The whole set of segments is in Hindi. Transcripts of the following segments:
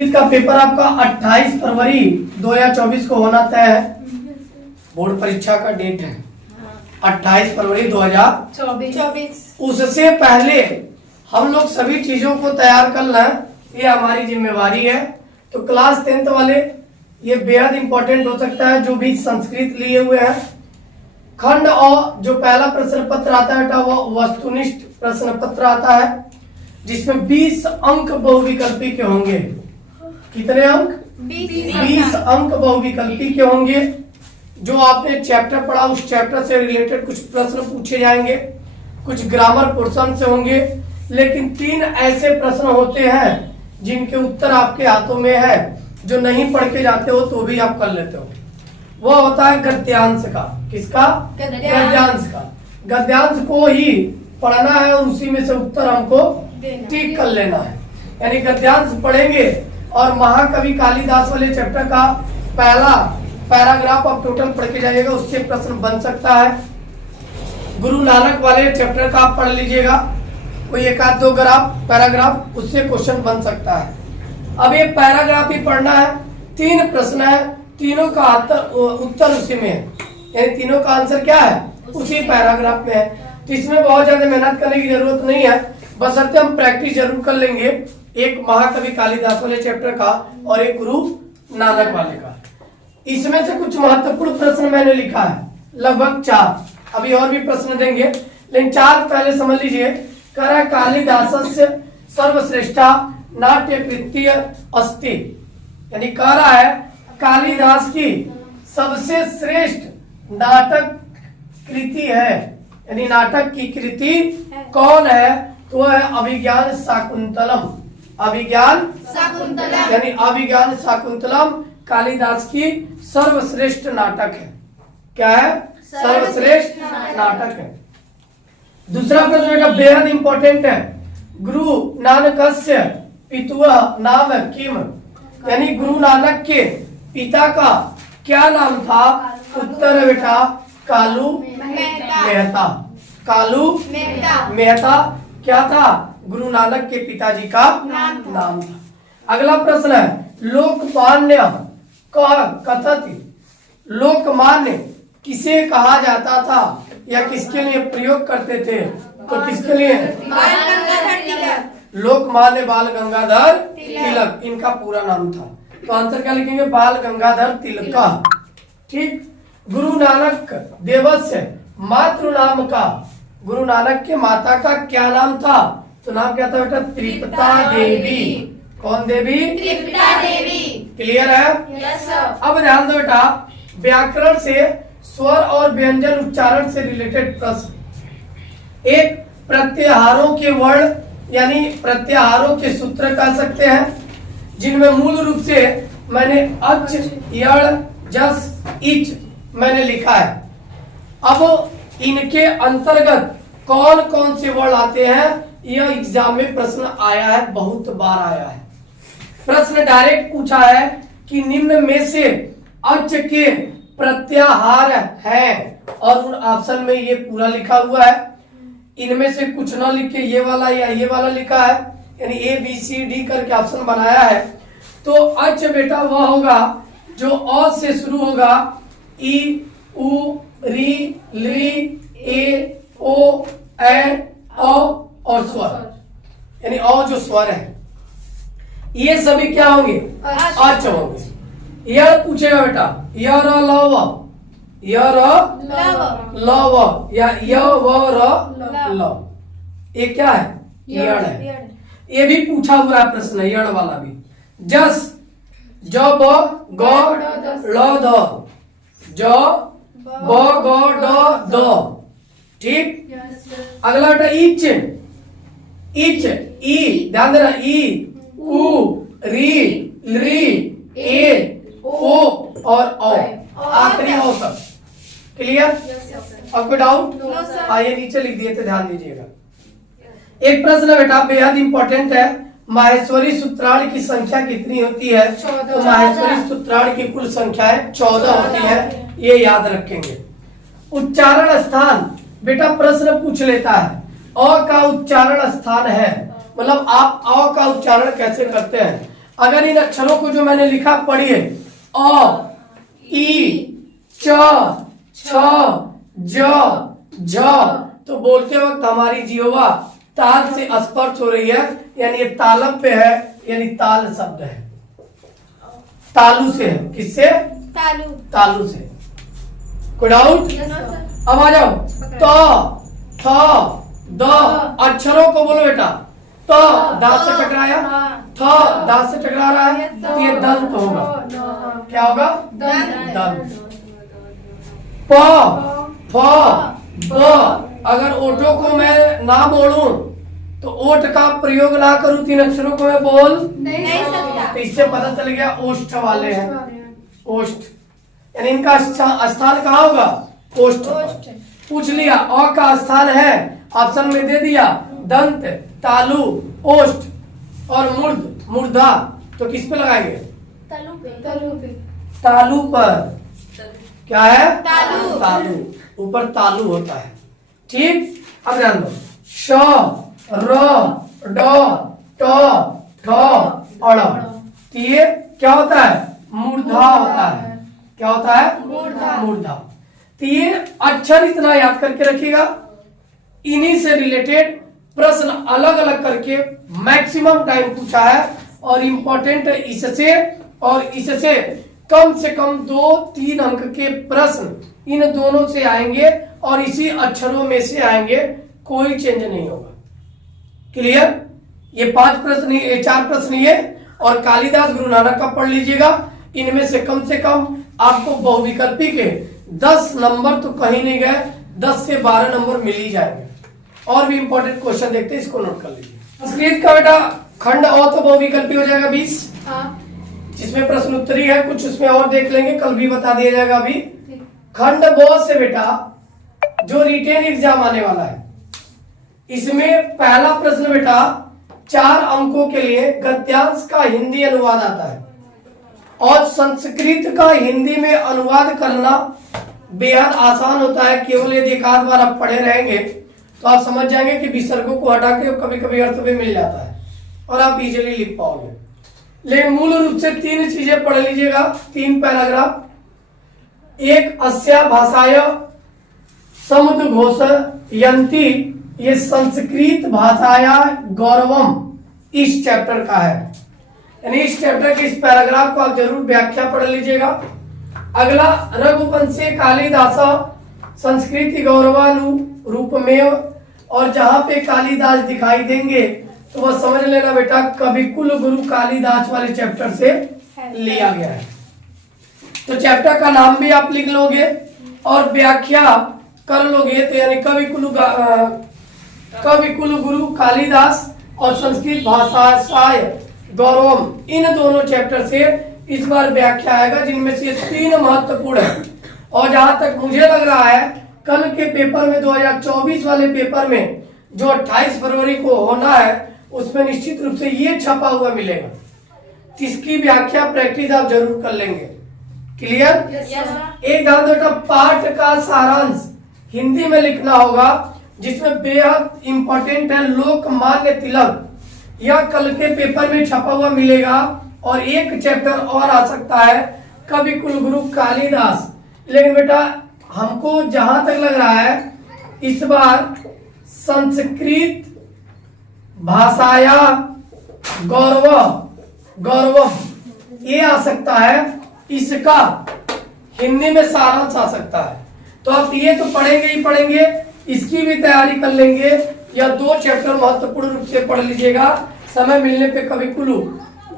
इसका पेपर आपका 28 फरवरी 2024 को होना तय है। बोर्ड परीक्षा का डेट है 28 फरवरी 2024। उससे पहले हम लोग सभी चीजों को तैयार करना है, ये हमारी जिम्मेवारी है। तो क्लास 10th वाले ये बेहद इंपॉर्टेंट हो सकता है, जो भी संस्कृत लिए हुए हैं। खंड और जो पहला प्रश्न पत्र आता है वो वस्तुनिष्ठ प्रश्न पत्र आता है, जिसमें 20 अंक बहुविकल्पी के होंगे। कितने अंक? 20 अंक बहुविकल्पी के होंगे। जो आपने चैप्टर पढ़ा उस चैप्टर से रिलेटेड कुछ प्रश्न पूछे जाएंगे, कुछ ग्रामर पोर्शन से होंगे, लेकिन 3 ऐसे प्रश्न होते हैं जिनके उत्तर आपके हाथों में है, जो नहीं पढ़ के जाते हो तो भी आप कर लेते हो। वो होता है गद्यांश का। किसका? गद्यांश का। गद्यांश को ही पढ़ना है और उसी में से उत्तर हमको टिक कर लेना है। यानी गद्यांश पढ़ेंगे और महाकवि कालिदास वाले चैप्टर का पहला पैराग्राफ आप टोटल पढ़ के जाइएगा, उससे प्रश्न बन सकता है। गुरु नानक वाले चैप्टर का आप पढ़ लीजिएगा, कोई एक आध दो पैराग्राफ, उससे क्वेश्चन बन सकता है। अब ये पैराग्राफ ही पढ़ना है, 3 प्रश्न है, तीनों का उत्तर उसी में है, यानी तीनों का आंसर क्या है? उसी पैराग्राफ में है। तो इसमें बहुत ज्यादा मेहनत करने की जरूरत नहीं है, बशर्ते हम प्रैक्टिस जरूर कर लेंगे। एक महाकवि कालिदास वाले चैप्टर का और एक गुरु नानक वाले का। इसमें से कुछ महत्वपूर्ण प्रश्न मैंने लिखा है, लगभग 4। अभी और भी प्रश्न देंगे, लेकिन 4 पहले समझ लीजिए। कह रहा है कालिदासस्य सर्वश्रेष्ठा नाट्य कृत्य अस्ति, यानी कह रहा है कालिदास की सबसे श्रेष्ठ नाटक कृति है, यानी नाटक की कृति कौन है? तो है अभिज्ञान शाकुंतलम। अभिज्ञान शाकुंतलम, यानी अभिज्ञान शाकुंतलम कालिदास की सर्वश्रेष्ठ नाटक है। क्या है? सर्वश्रेष्ठ नाटक है। दूसरा प्रश्न बेटा बेहद इंपॉर्टेंट है। गुरु नानकस्य पितुः नाम किम, यानी गुरु नानक के पिता का क्या नाम था? उत्तर बेटा कालू मेहता। कालू मेहता क्या था? गुरु नानक के पिताजी का नाम था। अगला प्रश्न है लोकमान्य कथति। लोकमान्य किसे कहा जाता था या किसके लिए प्रयोग करते थे? तो किसके लिए? लोकमान्य बाल गंगाधर तिलक, इनका पूरा नाम था। तो आंसर क्या लिखेंगे? बाल गंगाधर तिलक। ठीक। गुरु नानक देवस्य मातृ नाम का, गुरु नानक के माता का क्या नाम था? तो नाम क्या था बेटा? तृप्ता देवी। कौन देवी? तृप्ता देवी। क्लियर है? Yes sir. अब ध्यान दो बेटा, व्याकरण से स्वर और व्यंजन उच्चारण से रिलेटेड प्रश्न। एक प्रत्याहारों के वर्ण यानी प्रत्याहारों के सूत्र कह सकते हैं, जिनमें मूल रूप से मैंने अच यड़ जस इच मैंने लिखा है। अब इनके अंतर्गत कौन कौन से वर्ण आते हैं, यह एग्जाम में प्रश्न आया है, बहुत बार आया है। प्रश्न डायरेक्ट पूछा है कि निम्न में से अच के प्रत्याहार है, और उन ऑप्शन में ये पूरा लिखा हुआ है। इनमें से कुछ न लिखे ये वाला या ये वाला लिखा है, यानी ABCD करके ऑप्शन बनाया है। तो अच बेटा वह होगा जो अ से शुरू होगा, ई उ री ली ए ओ ए औ और स्वर, यानी अ जो स्वर है, ये सभी क्या होंगे? अच होंगे। यह पूछेगा बेटा य र ल व, य र ल व या य व र ल, ये क्या है? यड़ है। ये भी पूछा हुआ है प्रश्न, यड़ वाला भी। जस ज ब ग ल द, ज ब ग ड द। ठीक। अगला बेटा इच। इच ई, ध्यान देना, ई उ री ली ए ओ और औ, आखिरी औ तक। क्लियर? और कोई डाउट? आइए नीचे लिख दिए थे, ध्यान दीजिएगा। एक प्रश्न बेटा बेहद इंपॉर्टेंट है, माहेश्वरी सूत्राण की संख्या कितनी होती है? तो माहेश्वरी सूत्राण की कुल संख्या 14 होती है, ये याद रखेंगे। उच्चारण स्थान बेटा प्रश्न पूछ लेता है, अ का उच्चारण स्थान है, मतलब आप अ का उच्चारण कैसे करते हैं? अगर इन अक्षरों को जो मैंने लिखा पढ़िए, अ, ई, च, छ, ज, झ, तो बोलते वक्त हमारी जिह्वा ताल से स्पर्श हो रही है, यानी ये तालम पे है, यानी ताल शब्द है। तालु से है, किससे? तालु। तालु से। कोई डाउट? अब आ जाओ, त, थ, द, अक्षरों को बोलो बेटा। त दांत से टकराया, थ दांत से टकरा रहा है, तो ये दंत होगा। क्या होगा? दंत। प, फ, ब, अगर ओठों को मैं ना बोलूं तो ओठ का प्रयोग ना करूं, 3 अक्षरों को मैं बोल नहीं सकता। तो इससे पता चल गया ओष्ठ वाले हैं। ओष्ठ यानी इनका स्थान कहाँ होगा? ओष्ठ। पूछ लिया, अ का स्थान है, ऑप्शन में दे दिया, दंत, तालु, ओष्ठ और मूर्ध, मूर्धा, तो किस पे लगाएंगे? तालु पे। तालु पर। क्या है? तालु। तालु, ऊपर तालु होता है। ठीक, अब ध्यान दो, श, र, ड, ट, ठ, अड़, तो ये क्या होता है? मूर्धा होता है। क्या होता है? मूर्धा। तो ये अक्षर इतना याद करके रखिएगा, इन्हीं से रिलेटेड प्रश्न अलग अलग करके मैक्सिमम टाइम पूछा है, और इम्पोर्टेंट इससे और इससे कम से कम 2-3 अंक के प्रश्न इन दोनों से आएंगे, और इसी अक्षरों में से आएंगे, कोई चेंज नहीं होगा। क्लियर? ये 5 प्रश्न, ये 4 प्रश्न ये, और कालिदास गुरु नानक का पढ़ लीजिएगा। इनमें से कम आपको बहुविकल्पी के 10 नंबर तो कहीं नहीं गए, 10 से 12 नंबर मिल ही जाएंगे। और भी इंपॉर्टेंट क्वेश्चन देखते हैं, इसको नोट कर लीजिए। संस्कृत का बेटा खंड अ तो बहुविकल्पी हो जाएगा 20, जिसमें प्रश्न उत्तरी है, कुछ उसमें और देख लेंगे, कल भी बता दिया जाएगा। अभी खंड ब से बेटा जो रिटेन एग्जाम आने वाला है, इसमें पहला प्रश्न बेटा 4 अंकों के लिए गद्यांश का हिंदी अनुवाद आता है, और संस्कृत का हिंदी में अनुवाद करना बेहद आसान होता है। केवल यदि एक आध बार आप पढ़े रहेंगे तो आप समझ जाएंगे कि विसर्गों को हटा के कभी कभी अर्थ भी मिल जाता है, और आप इजीली लिख पाओगे। लेकिन मूल रूप से 3 चीजें पढ़ लीजिएगा, 3 पैराग्राफ। एक, अस्या भाषाय समुद्घोषयन्ति, ये संस्कृत भाषाया गौरवम इस चैप्टर का है, यानी इस चैप्टर के इस पैराग्राफ को आप जरूर व्याख्या पढ़ लीजिएगा। अगला, रघुवंशी कालिदास संस्कृति गौरवानुरूप में, और जहां पे कालिदास दिखाई देंगे तो वह समझ लेना बेटा कविकुल गुरु कालिदास वाले चैप्टर से लिया गया है। तो चैप्टर का नाम भी आप लिख लोगे और व्याख्या कर लोगे, तो यानी कविकुल गुरु कालिदास और संस्कृत भाषा गौरवम, इन दोनों चैप्टर से इस बार व्याख्या आएगा, जिनमें से 3 महत्वपूर्ण है। और जहां तक मुझे लग रहा है कल के पेपर में 2024 वाले पेपर में जो 28 फरवरी को होना है, उसमें निश्चित रूप से ये छपा हुआ मिलेगा, इसकी व्याख्या प्रैक्टिस आप जरूर कर लेंगे। क्लियर? एक ध्यान बेटा, पाठ का सारांश हिंदी में लिखना होगा, जिसमें बेहद इंपॉर्टेंट है लोकमान्य तिलक, यह कल के पेपर में छपा हुआ मिलेगा। और एक चैप्टर और आ सकता है कविकुल गुरु कालिदास। लेकिन बेटा हमको जहां तक लग रहा है इस बार संस्कृत भाषाया गौरव ये आ सकता है, इसका हिंदी में सारांश आ सकता है। तो आप ये तो पढ़ेंगे ही पढ़ेंगे, इसकी भी तैयारी कर लेंगे, या 2 चैप्टर महत्वपूर्ण रूप से पढ़ लीजिएगा। समय मिलने पे कविकुल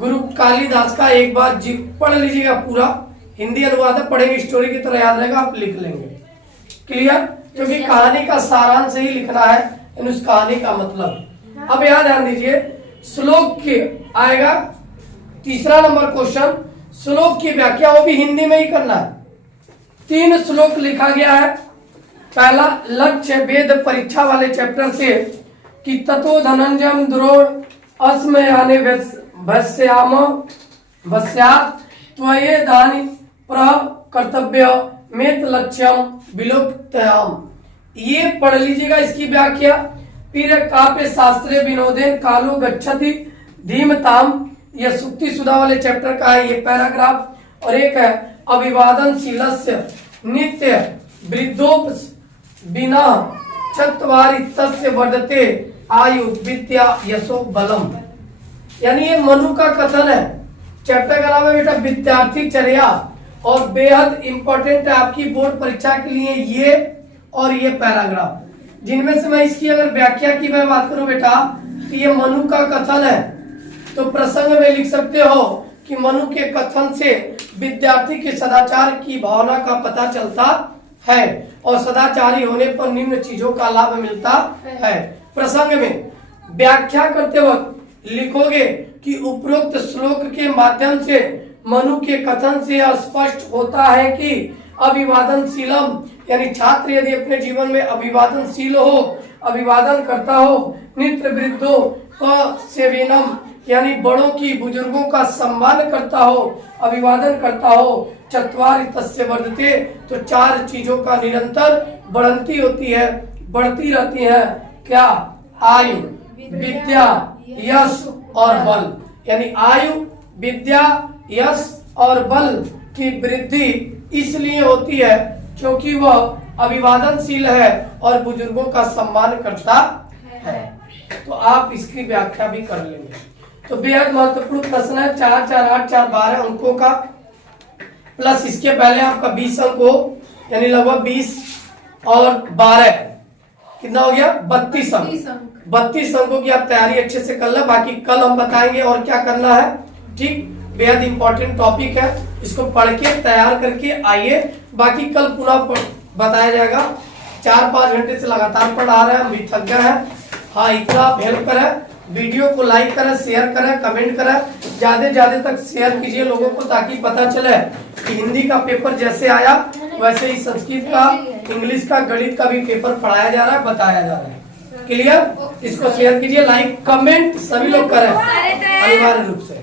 गुरु कालिदास का एक बार पढ़ लीजिएगा, पूरा हिंदी अनुवाद पढ़ेंगे, स्टोरी की तरह याद रहेगा, आप लिख लेंगे। क्लियर? क्योंकि कहानी का सारांश ही लिखना है, उस कहानी का मतलब। अब यहाँ ध्यान दीजिए, श्लोक के आएगा 3 नंबर क्वेश्चन, श्लोक की व्याख्या वो भी हिंदी में ही करना है। 3 श्लोक लिखा गया है। पहला लक्ष्य वेद परीक्षा वाले चैप्टर से कि ततो धनंजय द्रोण अस्मयाने भस्याम भस्यात् त्वये दानि प्रकर्तव्य मेत लक्ष्यम विलोक्तयाम, ये पढ़ लीजिएगा इसकी व्याख्या। फिर काव्य शास्त्रे विनोदेन कालो गच्छति धीमताम, ये सुक्ति सुधा वाले चैप्टर का है ये पैराग्राफ। और एक है अभिवादनशीलस्य नित्य वृद्धोप बिना चत्वारि तस्य वर्धते आयु विद्या यशो बलम। यानी ये मनु का कथन है। चैप्टर का नाम है बेटा विद्यार्थी चर्या और बेहद इंपॉर्टेंट है आपकी बोर्ड परीक्षा के लिए ये और ये पैराग्राफ, जिनमें से मैं इसकी अगर व्याख्या की मैं बात करूं बेटा तो ये मनु का कथन है। तो प्रसंग में लिख सकते हो कि मनु के कथन से विद्यार्थी के सदाचार की भावना का पता चलता है और सदाचारी होने पर निम्न चीजों का लाभ मिलता है। प्रसंग में व्याख्या करते वक्त लिखोगे कि उपरोक्त श्लोक के माध्यम से मनु के कथन से स्पष्ट होता है कि अभिवादनशीलम यानी छात्र यदि अपने जीवन में अभिवादनशील हो, अभिवादन करता हो, नित्य वृद्धो सेवेनम यानी बड़ों की बुजुर्गों का सम्मान करता हो, अभिवादन करता हो, चत्वारि तस्य वर्धते तो 4 चीजों का निरंतर बढ़ती होती है, बढ़ती रहती है। क्या? आयु, विद्या, यश और बल। यानी आयु, विद्या, यश और बल की वृद्धि इसलिए होती है क्योंकि वह अभिवादनशील है और बुजुर्गों का सम्मान करता है। तो आप इसकी व्याख्या भी कर लेंगे। तो बेहद महत्वपूर्ण प्रश्न है। 4, 4, 8, 4, 12 अंकों का प्लस इसके पहले आपका 20 अंक हो, यानी लगभग 20 और 12 कितना हो गया? 32 अंक। 32 अंकों की आप तैयारी अच्छे से कर लें। बाकी कल हम बताएंगे और क्या करना है। ठीक, बेहद इंपॉर्टेंट टॉपिक है, इसको पढ़ के तैयार करके आइए। बाकी कल पुनः बताया जाएगा। 4-5 घंटे से लगातार पढ़ा रहे हैं, हम भी थक गए हैं। हाँ, इतना आप हेल्प करें, वीडियो को लाइक करें, शेयर करें, कमेंट करें, ज्यादा तक शेयर कीजिए लोगों को, ताकि पता चले कि हिंदी का पेपर जैसे आया वैसे ही संस्कृत का, इंग्लिश का, गणित का भी पेपर पढ़ाया जा रहा है, बताया जा रहा है। क्लियर? इसको शेयर कीजिए, लाइक कमेंट सभी लोग करें अनिवार्य रूप से।